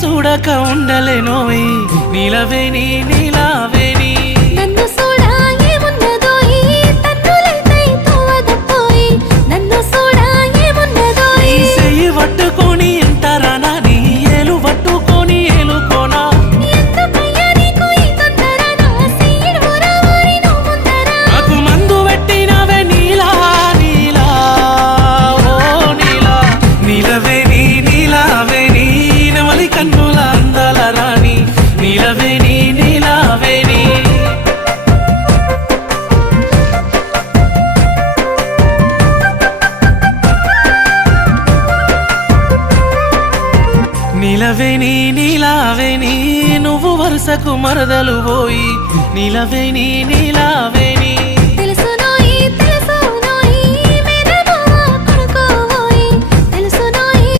చూడక ఉండలేనోయ్ నీలవేణి నీలావేణి నన్ను చూడా ఏమున్నదోయ్ తన్నులైతే తోవదపోయ్ నన్ను చూడా ఏమున్నదోయ్ నీ చెయ్యి పట్టుకొని ఎంతరానా నీ ఏలు పట్టుకొని ఏలుకోనా ఎందుకయ్యా నీకు ఈ తొందర నా సీడు ఊరవారి నువ్వు ముందర నాకు మందు పెట్టినవే నీలా నీలా ఓ నీలా నీలవేణి నీలావేణి నవలి కన్నుల అందాల రాణి నీలవేణి నీలావేణి నీలవేణి నీలావేణి నువ్వు వరుసకు మరదలు పోయి నీలవేణి నీలావేణి